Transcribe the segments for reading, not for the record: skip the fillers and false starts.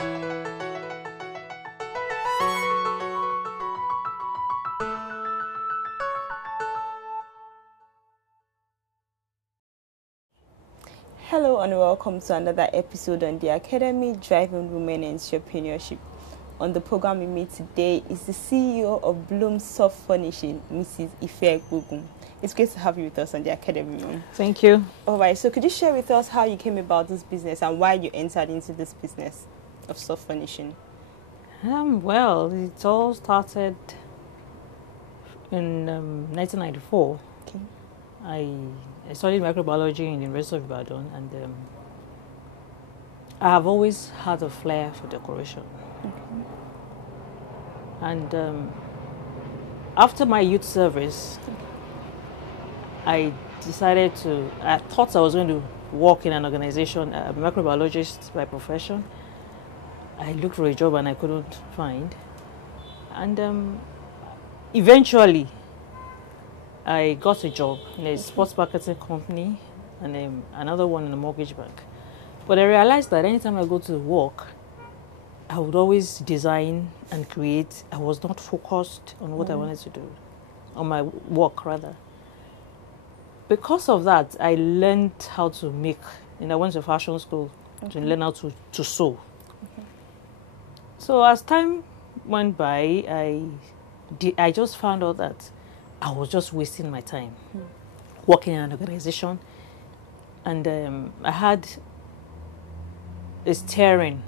Hello and welcome to another episode on the Academy Driving Women Entrepreneurship. On the program we meet today is the CEO of Bloom Soft Furnishing, Mrs. Ifebogun. It's great to have you with us on the Academy, Ma'am. Thank you. All right, so could you share with us how you came about this business and why you entered into this business of soft furnishing? Well, it all started in 1994. Okay. I studied microbiology in the University of Ibadan, and I have always had a flair for decoration. Okay. And after my youth service, I thought I was going to work in an organization. I'm a microbiologist by profession. I looked for a job and I couldn't find. And eventually, I got a job in a sports marketing company and another one in a mortgage bank. But I realized that anytime I go to work, I would always design and create. I was not focused on what I wanted to do, on my work rather. Because of that, I learned how to make, I went to fashion school to learn how to sew. Okay. So as time went by, I just found out that I was just wasting my time working in an organization, and I had a steering.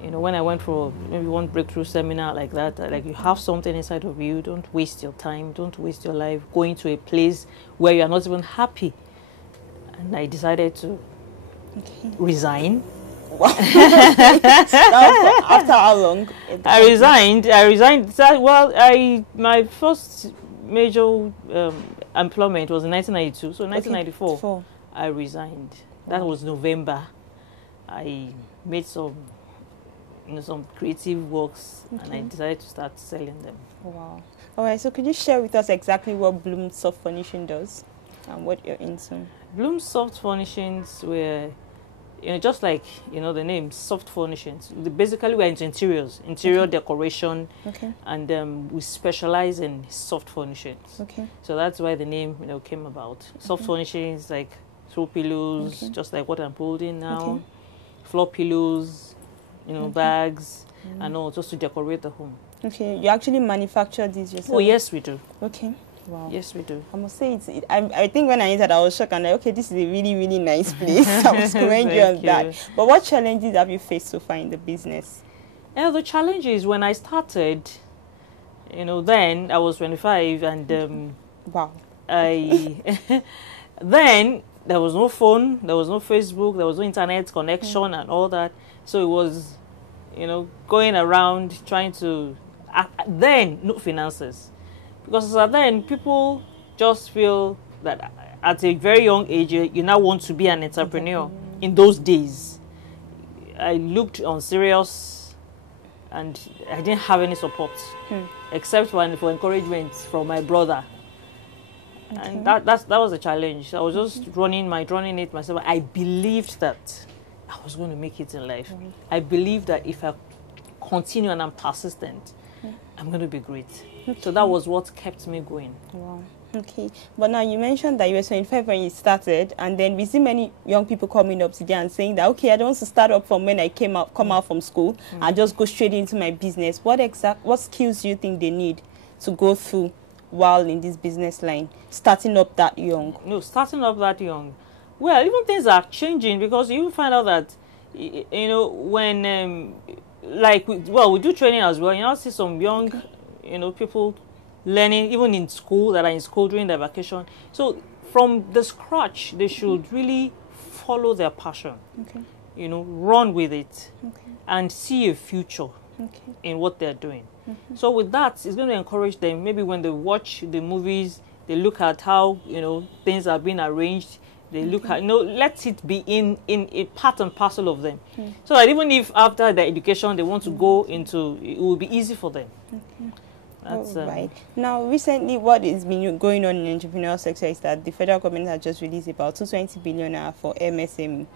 When I went for maybe one breakthrough seminar like that, like you have something inside of you, don't waste your time, don't waste your life going to a place where you are not even happy. And I decided to resign. Wow. After how long? I resigned. My first major employment was in 1992. So in 1994, I resigned. That was November. I made some creative works, and I decided to start selling them. Wow. All right. So could you share with us exactly what Bloom Soft Furnishing does and what you're into? Bloom Soft Furnishings were, just like the name, soft furnishings. Basically, we're into interior decoration, and we specialize in soft furnishings. Okay. So that's why the name came about. Soft furnishings like throw pillows, just like what I'm holding now, floor pillows, bags, and all, just to decorate the home. Okay, you actually manufacture these yourself? Oh yes, we do. Okay. Wow. Yes, we do. I must say, I think when I entered, I was shocked, and this is a really, really nice place. I was commend you on that. But what challenges have you faced so far in the business? The challenges when I started, then I was 25, and wow. Then there was no phone, there was no Facebook, there was no internet connection and all that. So it was, going around trying to. Then no finances. Because then people just feel that at a very young age, you now want to be an entrepreneur. In those days, I looked on serious, and I didn't have any support except for encouragement from my brother. And that was a challenge. I was just running it myself. I believed that I was going to make it in life. I believed that if I continue and I'm persistent, I'm going to be great. So that was what kept me going. Wow. Okay. But now you mentioned that you were 25 when you started, and then we see many young people coming up today and saying that, okay, I don't want to start up from when I come out from school and just go straight into my business. What skills do you think they need to go through while in this business line, starting up that young? No, starting up that young. Well, even things are changing, because you find out that, when, we do training as well. You now see some young, people learning, even in school, that are in school during their vacation. So from the scratch, they should really follow their passion, run with it, and see a future in what they're doing. So with that, it's going to encourage them. Maybe when they watch the movies, they look at how, things are being arranged. They look at, let it be in a part and parcel of them. So that even if after their education they want to go into, it will be easy for them. That's right. Now, recently, what has been going on in the entrepreneurial sector is that the federal government has just released about 220 billion for MSME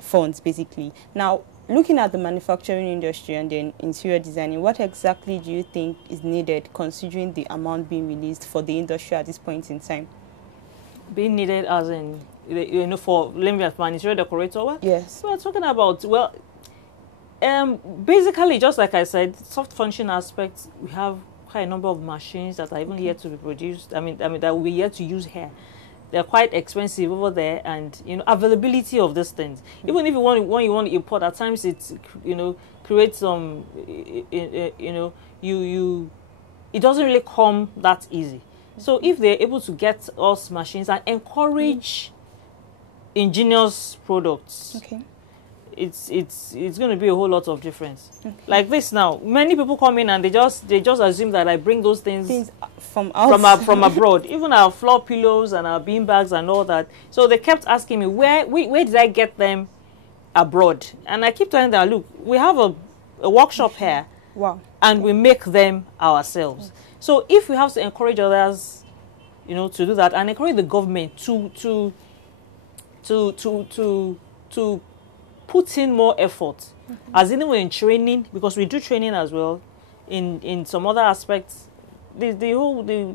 funds, basically. Now, looking at the manufacturing industry and then interior designing, what exactly do you think is needed considering the amount being released for the industry at this point in time? Being needed as in, you know, for, let me for an interior decorator? What? Yes. We're talking about, well, basically, just like I said, soft function aspects, we have quite a number of machines that are even yet to be produced. I mean that we're yet to use here. They're quite expensive over there, and you know, availability of these things. Even if you want to import, at times it's, you know, creates some, you know, it doesn't really come that easy. So if they're able to get us machines and encourage ingenious products, it's going to be a whole lot of difference. Like this now, many people come in and they just assume that I bring those things from abroad. Even our floor pillows and our bean bags and all that. So they kept asking me, where did I get them abroad? And I keep telling them, look, we have a workshop here. Wow. And we make them ourselves. So if we have to encourage others, you know, to do that, and encourage the government to put in more effort, as in training, because we do training as well, in some other aspects, the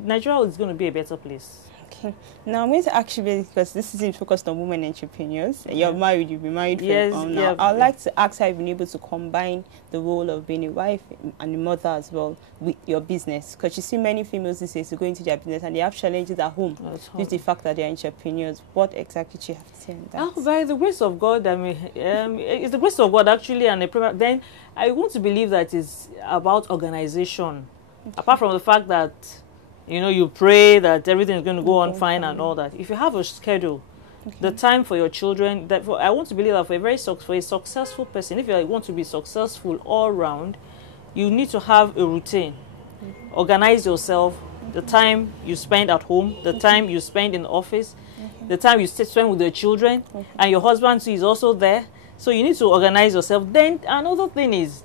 Nigeria is going to be a better place. Okay. Now I'm going to ask you, because this is focused on women entrepreneurs. You're married, you've been married for now. I'd like to ask how you've been able to combine the role of being a wife and a mother as well with your business. Because you see many females these days who go into their business and they have challenges at home due to the fact that they're entrepreneurs. What exactly do you have to say on that? Oh, by the grace of God, I mean, it's the grace of God actually, and then I want to believe that it's about organization. Apart from the fact that, you know, you pray that everything is going to go on fine and all that. If you have a schedule, the time for your children, I want to believe that for a successful person, if you want to be successful all round, you need to have a routine. Organize yourself, the time you spend at home, the time you spend in the office, the time you spend with your children, and your husband too is also there. So you need to organize yourself. Then another thing is,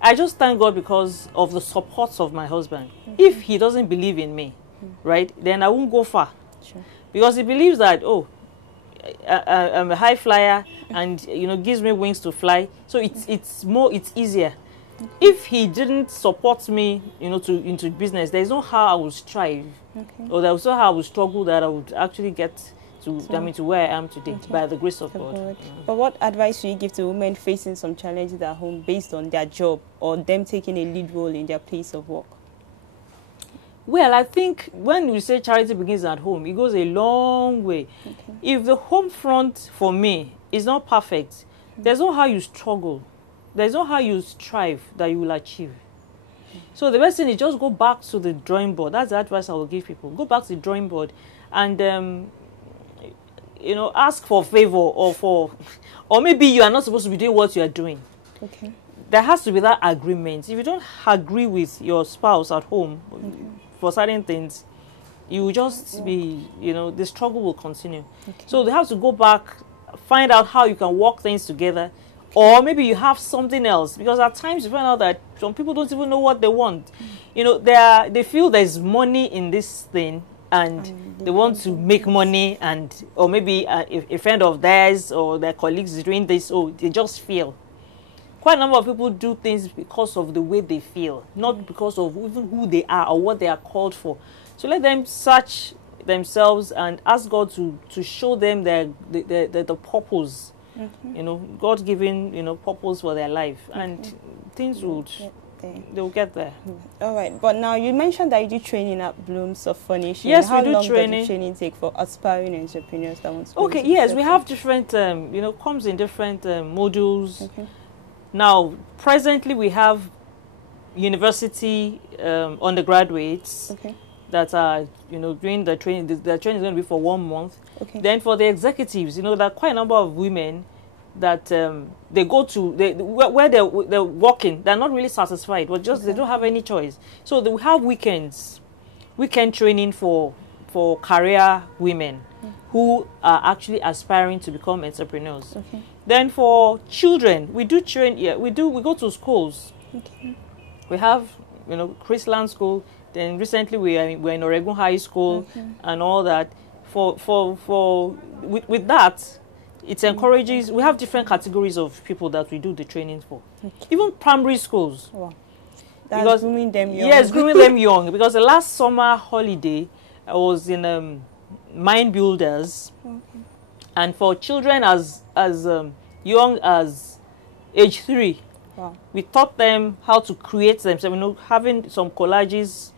I just thank God because of the support of my husband. If he doesn't believe in me, right, then I won't go far. Because he believes that, oh, I'm a high flyer and, you know, gives me wings to fly. So it's easier. If he didn't support me, you know, into business, there's no how I would strive. Or there's no how I would struggle that I would actually get to where I am today, by the grace of God. But what advice do you give to women facing some challenges at home based on their job or them taking a lead role in their place of work? Well, I think when we say charity begins at home, it goes a long way. If the home front for me is not perfect, there's no how you struggle. There's no how you strive that you will achieve. So the best thing is just go back to the drawing board. That's the advice I will give people. Go back to the drawing board and you know, ask for favor or maybe you are not supposed to be doing what you are doing. There has to be that agreement. If you don't agree with your spouse at home for certain things, you will just be, you know, the struggle will continue. So they have to go back, find out how you can work things together, or maybe you have something else, because at times you find out that some people don't even know what they want. You know, they feel there's money in this thing, and they want to make money, or maybe a friend of theirs or their colleagues is doing this, or they just feel. Quite a number of people do things because of the way they feel, not because of even who they are or what they are called for. So let them search themselves and ask God to show them the purpose, you know, God-given, you know, purpose for their life, and things would. They'll get there. All right, but now you mentioned that you do training at Blooms of Furnishing. Yes, How we do long training. Does the training take for aspiring entrepreneurs that want to? Okay, yes, we have different, you know, comes in different modules. Now, presently we have university undergraduates that are, you know, doing the training. The training is going to be for 1 month. Then for the executives, you know, there are quite a number of women that they go to where they're working, they're not really satisfied, but just they don't have any choice. So they will have weekend training for career women who are actually aspiring to become entrepreneurs. Then for children, we do train. We go to schools. We have, you know, Chrisland School. Then recently we're in Oregon High School and all that. With that, it encourages. We have different categories of people that we do the training for. Even primary schools. Wow. That's grooming them young. Yes, grooming them young. Because the last summer holiday, I was in Mind Builders, and for children as young as age 3, wow, we taught them how to create themselves. You know, having some collages,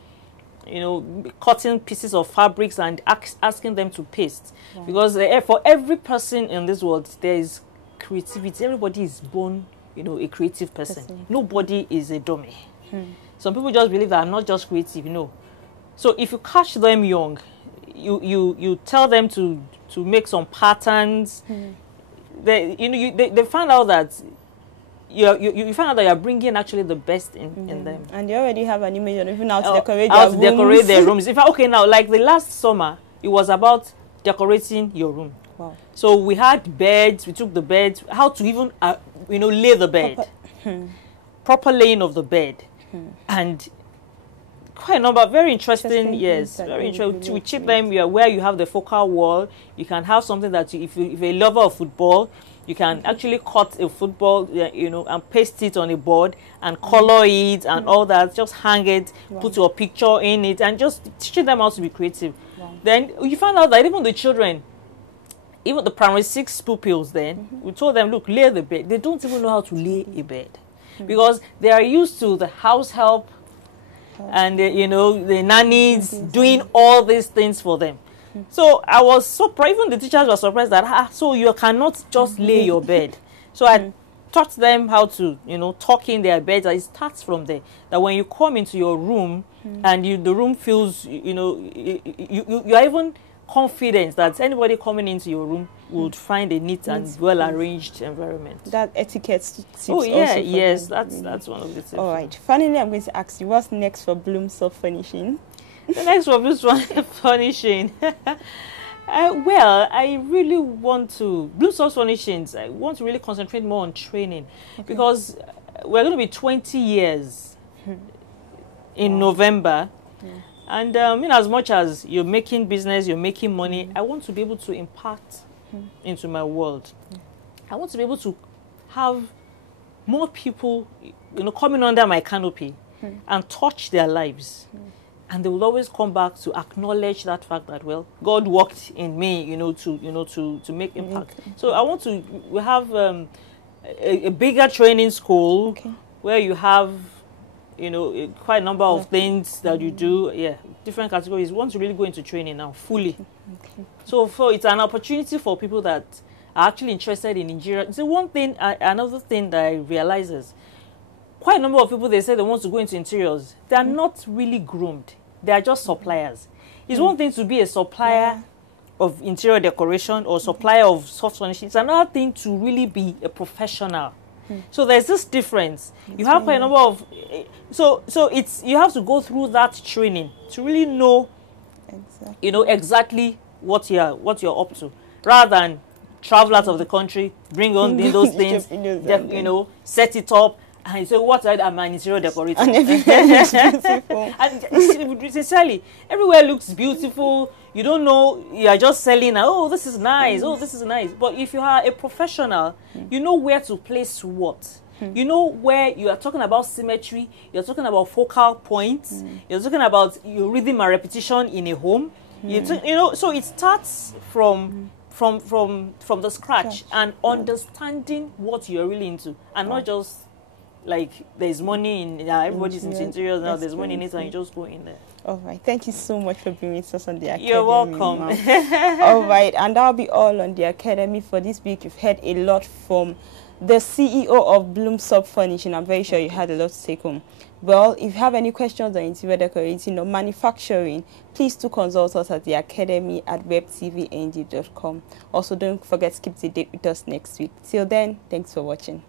you know, cutting pieces of fabrics and asking them to paste. Wow. Because for every person in this world, there is creativity. Everybody is born, you know, a creative person. Nobody is a dummy. Some people just believe that I'm not just creative, you know. So if you catch them young, you tell them to make some patterns. They find out that you find out that you're bringing actually the best in them. And they already have an image of even how to decorate their rooms. In fact, okay, now, like the last summer, it was about decorating your room. Wow. So we had beds, we took the beds, how to even, lay the bed. Proper laying of the bed. And quite a number, very interesting, yes, very interesting. We cheat them where you have the focal wall. You can have something that, if you're a lover of football, you can actually cut a football, and paste it on a board and color it and all that. Just hang it, put your picture in it, and just teach them how to be creative. Then you find out that even the children, even the primary 6 pupils, then we told them, look, lay the bed. They don't even know how to lay a bed because they are used to the house help and the nannies doing all these things for them. So I was surprised. Even the teachers were surprised that so you cannot just lay your bed. So I taught them how to tuck in their beds. It starts from there. That when you come into your room and the room feels you are even confident that anybody coming into your room would find a neat and well arranged environment. That etiquette tips. Oh yeah, yes, that's one of the tips. All right. Finally, I'm going to ask you, what's next for Bloomsoft Furnishing? The next for Bloomsoft Furnishing. Well, I really want to Bloomsoft Furnishings. I want to really concentrate more on training because we're going to be 20 years in November. And as much as you're making business, you're making money, I want to be able to impact into my world. I want to be able to have more people, coming under my canopy and touch their lives. And they will always come back to acknowledge that fact that, well, God worked in me, to make impact. So I want to have a bigger training school where you have quite a number of things that you do, different categories. We want to really go into training now, fully. So it's an opportunity for people that are actually interested in interior. So another thing that I realize is, quite a number of people, they say they want to go into interiors. They are not really groomed. They are just suppliers. It's one thing to be a supplier of interior decoration or supplier of soft furnishing. It's another thing to really be a professional. So there's this difference. You have quite a number of so you have to go through that training to really know exactly what you're up to, rather than travel out of the country, bring on those things, set it up, and you say, what I'm an interior decorator. And everywhere looks beautiful. And sincerely, everywhere looks beautiful. You don't know, you are just selling, this is nice, this is nice. But if you are a professional, you know where to place what. You know where you are talking about symmetry, you're talking about focal points, you're talking about your rhythm and repetition in a home. So it starts from the scratch and understanding what you're really into, and not just like there's money in everybody's into interiors now, there's money in it and you just go in there. All right, thank you so much for being with us on the Academy. You're welcome. All right, and that'll be all on the Academy for this week. You've heard a lot from the CEO of Bloomsoft Furnishing. I'm very sure you had a lot to take home. Well, if you have any questions on interior decorating or manufacturing, please do consult us at the Academy at webtvng.com. Also, don't forget to keep the date with us next week. Till then, thanks for watching.